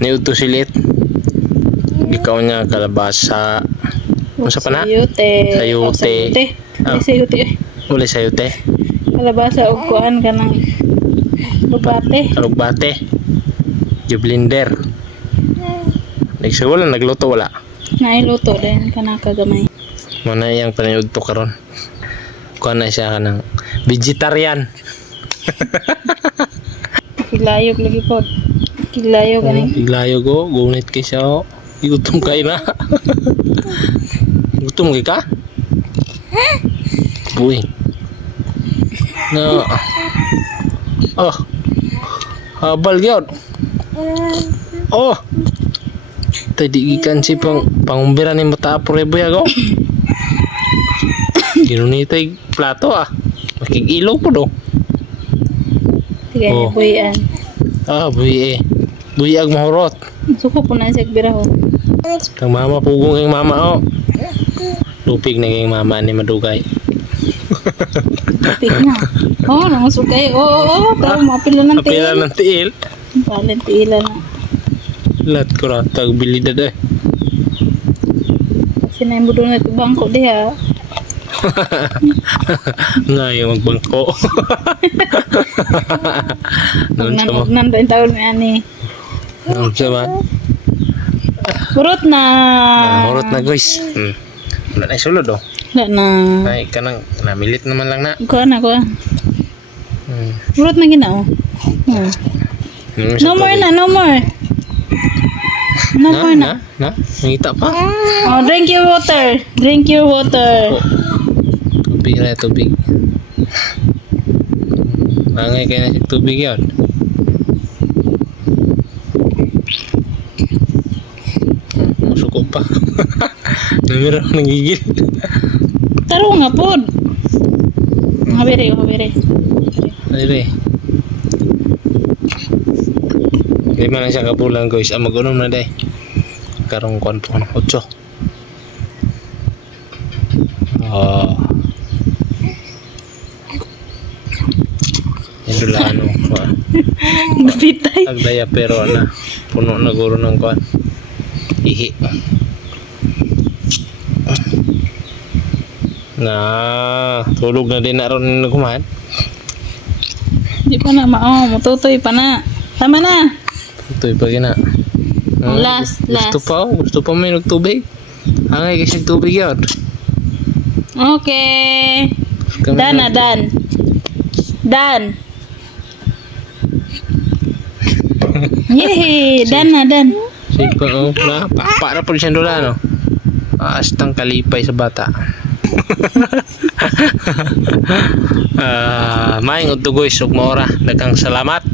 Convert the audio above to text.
Niud to silit. Ikaw niya kalabasa. Ano sa pana? Sayote. Sayote. Ay, sayote. Uli sayote. Kalabasa o kuan ka ng lupate. Alugbate. Yung blender. Nagsiwala, nagluto wala. Nailuto din ka na kagamay. Muna yung paniud to karon. Kuha na siya ka ng vegetarian. Kilayog lagi po. Kilayog ganing. Iglayo ko, gunit kay siya o. Igutom kayo na. Gutom kayo ka? Buing. No. Oh. Habal gyud. Oh. Tadi ikan si pangumbira ni mata apure-buy ako. Ginunitay plato ah. Makikilo po do. Tigay niya Oh. buhian. Ah, buhi eh. Buhi ag mahurot. Suko po na siya biraho. Kang mama pugong ang mama oh. Lupig na yung mama ni Madugay. Pig na. Oh, nangasugay. Oo. Pero mapila ng tiil. Apila ng tiil. Balin tiila na. Lat ko ratag bilidad eh. Sinay mo doon na ito bangko diha. Ngayon magbangko. Noon sa mo. Nagnan rin taon na ani. Noon sa mo. Burot na. Horot na guys. Wala na isulod oh. Wala na. Ay kanang namilit naman lang na. Kuha na kuha. Burot na ginaw. No more na, no more. No more na. Na? Nangita pa? Oh, drink your water. Drink your water. Tubig na tubig. Angay kayo na si tubig yun. Masuko pa. Namira ako nagigil. Taro nga pod. Habere, habere. Ayre. Lima na siya kapulang guys. Mag-unom na day. Karong kuwan po ng 8. Oh. Ito lang ano. Gupitay. Agdaya pero na. Puno na guro ng kuwan. Ihi. Na tulog na din na ron na kumahan. Di pa na mao, mututoy pa na. Tama na. Ito'y pa gina. Last. Gusto pa may nagtubig. Angay kasi tubig yun. Okay. Dan na, dan. Dan. Yehey, dan na, dan. Sige pa, oh. Para po siya doon, no? Astang kalipay sa bata. Maing utugoy, sugmora. Daghang salamat.